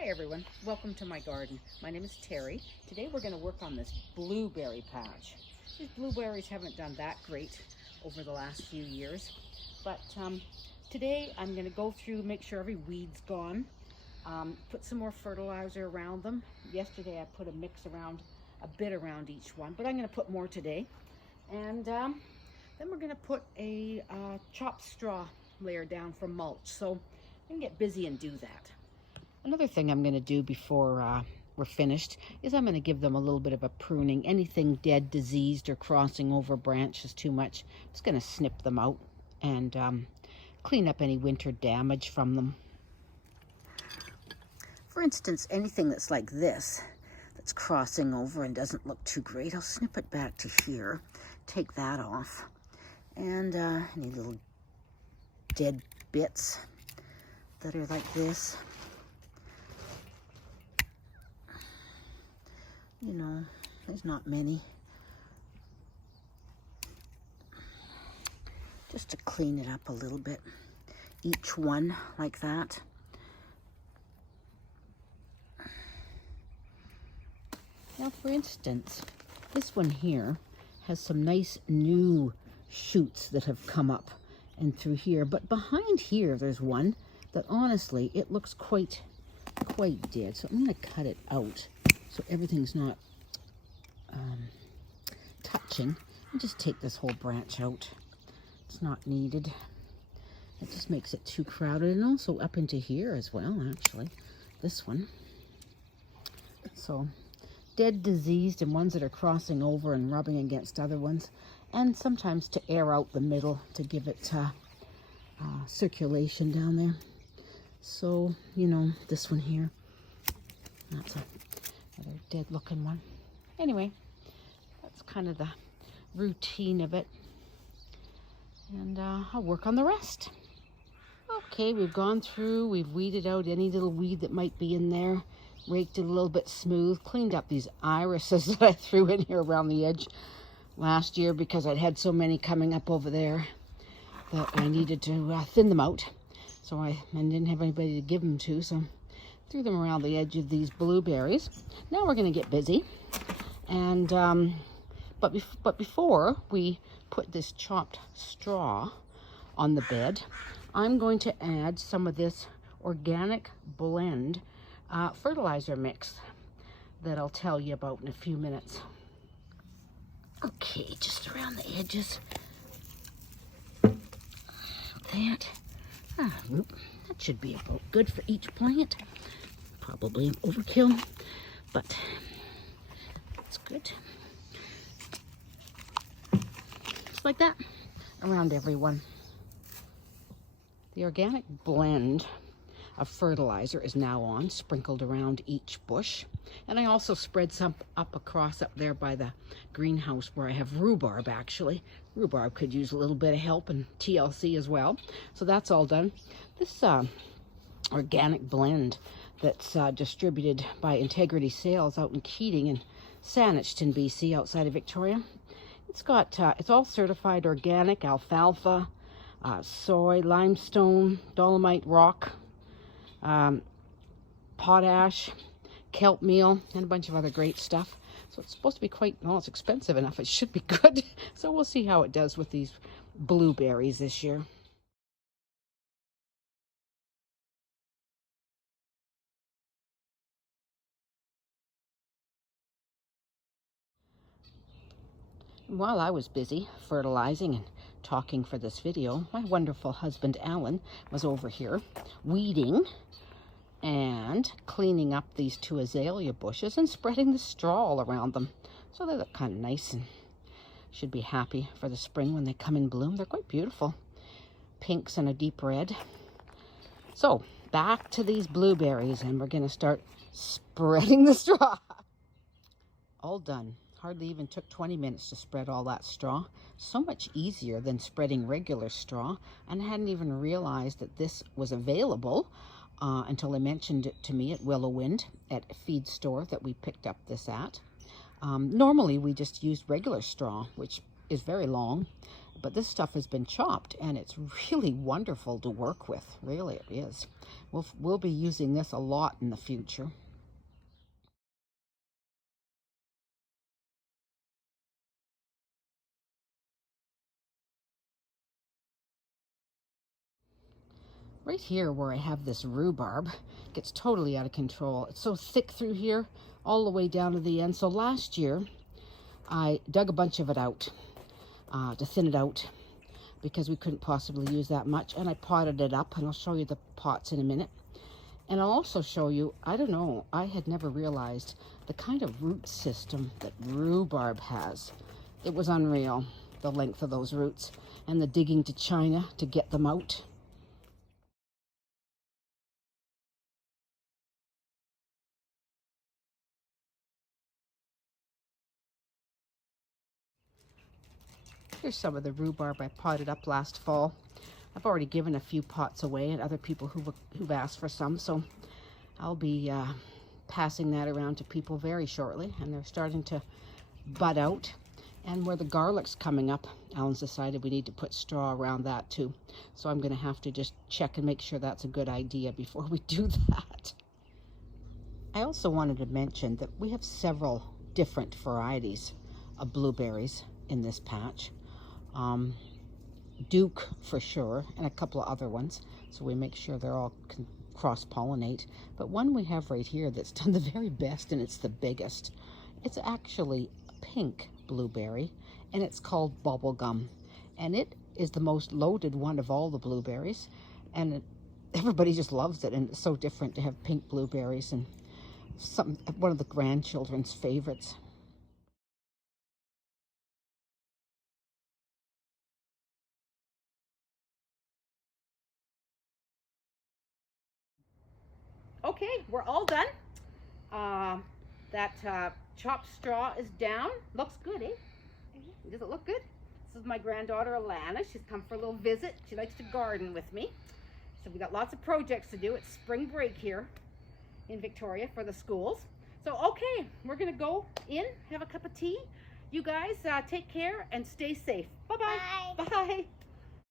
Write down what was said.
Hi everyone, welcome to my garden. My name is Terry. Today we're going to work on this blueberry patch. These blueberries haven't done that great over the last few years, but today I'm going to go through, make sure every weed's gone, put some more fertilizer around them. Yesterday I put a bit around each one, but I'm going to put more today. And then we're going to put a chopped straw layer down for mulch. So I'm going to get busy and do that. Another thing I'm going to do before we're finished is I'm going to give them a little bit of a pruning. Anything dead, diseased, or crossing over branches too much, I'm just going to snip them out and clean up any winter damage from them. For instance, anything that's like this, that's crossing over and doesn't look too great, I'll snip it back to here, take that off. And any little dead bits that are like this, you know, there's not many. Just to clean it up a little bit. Each one like that. Now, for instance, this one here has some nice new shoots that have come up and through here. But behind here, there's one that honestly, it looks quite dead. So I'm going to cut it out so everything's not touching. And just take this whole branch out. It's not needed. It just makes it too crowded, and also up into here as well, actually. This one. So dead, diseased, and ones that are crossing over and rubbing against other ones. And sometimes to air out the middle to give it circulation down there. So, you know, this one here. That's another dead looking one. Anyway, that's kind of the routine of it. And I'll work on the rest. Okay, we've gone through, we've weeded out any little weed that might be in there, raked it a little bit smooth, cleaned up these irises that I threw in here around the edge last year because I'd had so many coming up over there that I needed to thin them out. So I didn't have anybody to give them to, so threw them around the edge of these blueberries. Now we're going to get busy. And but before we put this chopped straw on the bed, I'm going to add some of this organic blend fertilizer mix that I'll tell you about in a few minutes. Okay, just around the edges. That should be about good for each plant. Probably an overkill, but it's good. Just like that, around everyone. The organic blend of fertilizer is now on, sprinkled around each bush. And I also spread some up across up there by the greenhouse where I have rhubarb, actually. Rhubarb could use a little bit of help, and TLC as well. So that's all done. This organic blend that's distributed by Integrity Sales out in Keating and Saanich, BC, outside of Victoria. It's got, it's all certified organic, alfalfa, soy, limestone, dolomite rock, potash, kelp meal, and a bunch of other great stuff. So it's supposed to be quite, well, it's expensive enough. It should be good. So we'll see how it does with these blueberries this year. While I was busy fertilizing and talking for this video, my wonderful husband Allan was over here weeding and cleaning up these two azalea bushes and spreading the straw all around them. So they look kind of nice and should be happy for the spring when they come in bloom. They're quite beautiful. Pinks and a deep red. So back to these blueberries, and we're going to start spreading the straw. All done. Hardly even took 20 minutes to spread all that straw. So much easier than spreading regular straw. And I hadn't even realized that this was available until they mentioned it to me at Willow Wind at a feed store that we picked up this at. Normally we just used regular straw, which is very long, But this stuff has been chopped, and it's really wonderful to work with. Really, it is. We'll be using this a lot in the future. Right here where I have this rhubarb, it gets totally out of control. It's so thick through here, all the way down to the end. So last year, I dug a bunch of it out to thin it out, because we couldn't possibly use that much. And I potted it up, and I'll show you the pots in a minute. And I'll also show you, I don't know, I had never realized the kind of root system that rhubarb has. It was unreal, the length of those roots and the digging to China to get them out. Here's some of the rhubarb I potted up last fall. I've already given a few pots away and other people who've asked for some, so I'll be passing that around to people very shortly, and they're starting to bud out. And where the garlic's coming up, Allan's decided we need to put straw around that too. So I'm going to have to just check and make sure that's a good idea before we do that. I also wanted to mention that we have several different varieties of blueberries in this patch. Duke for sure, and a couple of other ones, so we make sure they're all cross-pollinate. But one we have right here that's done the very best, and it's the biggest. It's actually a pink blueberry, and it's called Bubblegum, and it is the most loaded one of all the blueberries, and everybody just loves it. And it's so different to have pink blueberries, and one of the grandchildren's favorites. Okay, we're all done. That chopped straw is down. Looks good, eh? Does it look good? This is my granddaughter, Alana. She's come for a little visit. She likes to garden with me. So we got lots of projects to do. It's spring break here in Victoria for the schools. So, okay, we're going to go in, have a cup of tea. You guys take care and stay safe. Bye-bye. Bye. Bye.